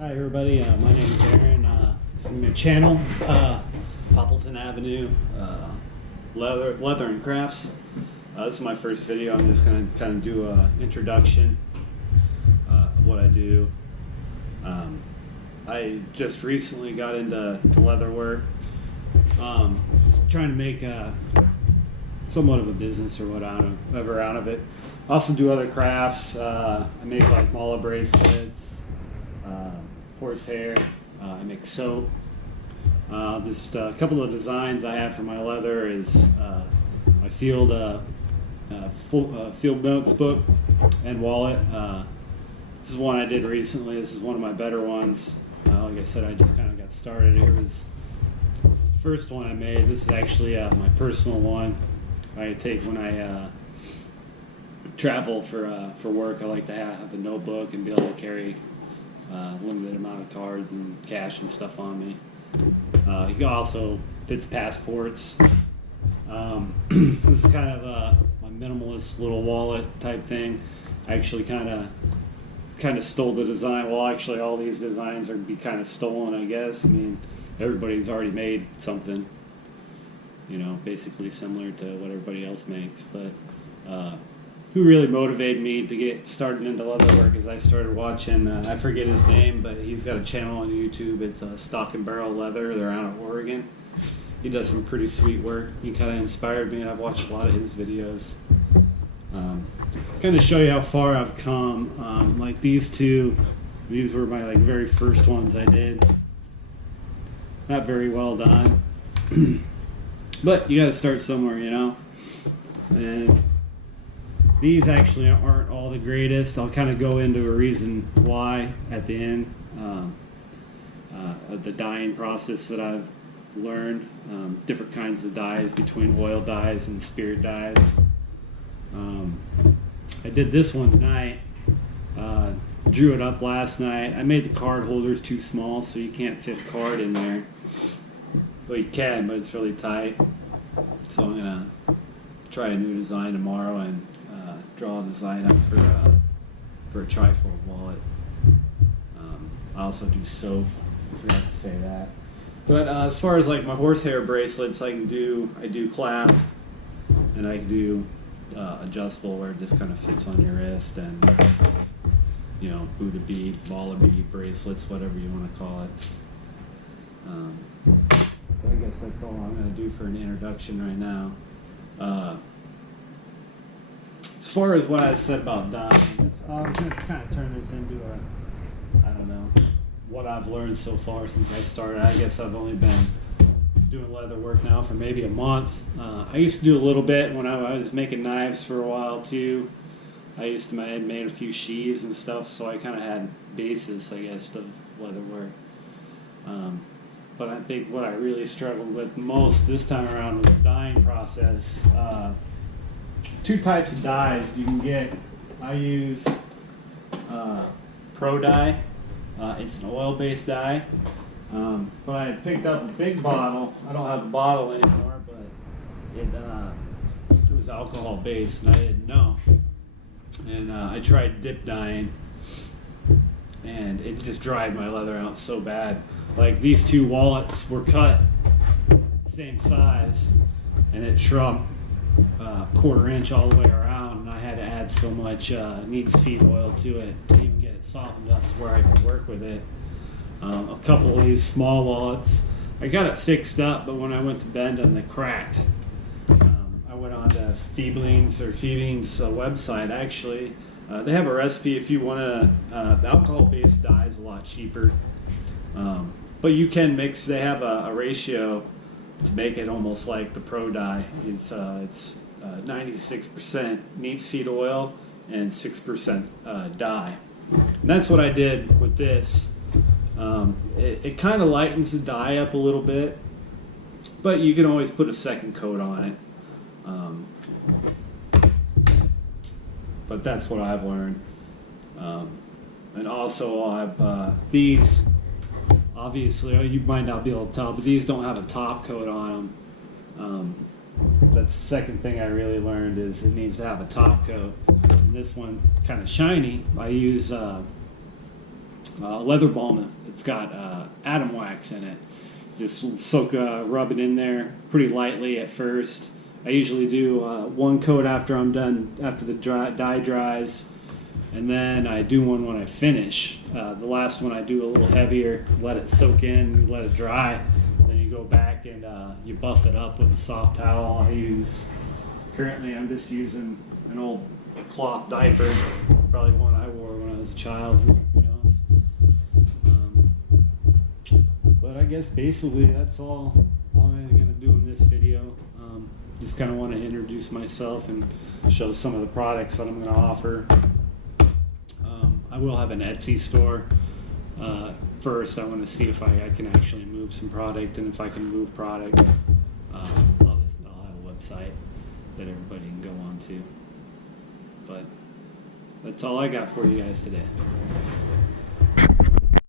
Hi everybody, my name is Aaron. This is my channel, Poppleton Avenue, Leather and Crafts. This is my first video. I'm just going to kind of do an introduction of what I do. I just recently got into leather work, trying to make somewhat of a business or whatever out of it. I also do other crafts. I make like mala bracelets, horsehair. I make soap. Just a couple of designs I have for my leather is my field notes book and wallet. This is one I did recently. This is one of my better ones. Like I said, I just kind of got started. Here was the first one I made. This is actually my personal one. I take when I travel for work. I like to have a notebook and be able to carry limited amount of cards and cash and stuff on me. It also fits passports. This is kind of my minimalist little wallet type thing. I actually kind of stole the design. Well, actually, all these designs are kind of stolen, I guess. I mean, everybody's already made something, basically similar to what everybody else makes. But who really motivated me to get started into leather work is I started watching, I forget his name, but he's got a channel on YouTube. It's Stock and Barrel Leather. They're out of Oregon. He does some pretty sweet work. He kind of inspired me, and I've watched a lot of his videos. Kind of show you how far I've come. Like these two, these were my very first ones I did. Not very well done, but you got to start somewhere, And these actually aren't all the greatest. I'll kind of go into a reason why at the end. The dyeing process that I've learned, different kinds of dyes between oil dyes and spirit dyes. I did this one tonight, drew it up last night. I made the card holders too small, so you can't fit a card in there. Well, you can, but it's really tight. So I'm gonna try a new design tomorrow and draw a design up for a trifold wallet. I also do soap. I forgot to say that. But as far as like my horsehair bracelets, I do clasp, and I do adjustable where it just kind of fits on your wrist, and Buddha bead, baller bead bracelets, whatever you want to call it. I guess that's all I'm going to do for an introduction right now. As far as what I said about dyeing, I'm going to kind of turn this into what I've learned so far since I started. I guess I've only been doing leather work now for maybe a month. I used to do a little bit when I was making knives for a while too. I used to made a few sheaths and stuff, so I kind of had basis, I guess, of leather work. But I think what I really struggled with most this time around was the dyeing process. Two types of dyes you can get. I use Pro Dye. It's an oil-based dye. But I had picked up a big bottle. I don't have the bottle anymore, but it was alcohol-based, and I didn't know. And I tried dip dyeing, and it just dried my leather out so bad. Like these two wallets were cut same size, and it shrunk quarter inch all the way around, and I had to add so much needs feed oil to it to even get it softened up to where I could work with it. A couple of these small wallets, I got it fixed up, but when I went to bend them, they cracked. I went on to Fiebeling's website, actually. They have a recipe if you want to, the alcohol-based dye is a lot cheaper. But you can mix, they have a ratio to make it almost like the Pro Dye. It's 96% neat seed oil and 6% dye. And that's what I did with this. It kind of lightens the dye up a little bit, but you can always put a second coat on it. But that's what I've learned. And also I've these, obviously you might not be able to tell, but these don't have a top coat on them. That's the second thing I really learned, is it needs to have a top coat. And this one kind of shiny. I use leather balm. It's got atom wax in it. Just rub it in there pretty lightly at first. I usually do one coat after I'm done, after the dye dries, and then I do one when I finish. The last one I do a little heavier, let it soak in, let it dry. Then you go back and you buff it up with a soft towel. Currently I'm just using an old cloth diaper, probably one I wore when I was a child, who knows. But I guess basically that's all I'm going to do in this video. Just kind of want to introduce myself and show some of the products that I'm going to offer. I will have an Etsy store. First, I want to see if I can actually move some product, and if I can move product, I'll have a website that everybody can go on to. But that's all I got for you guys today.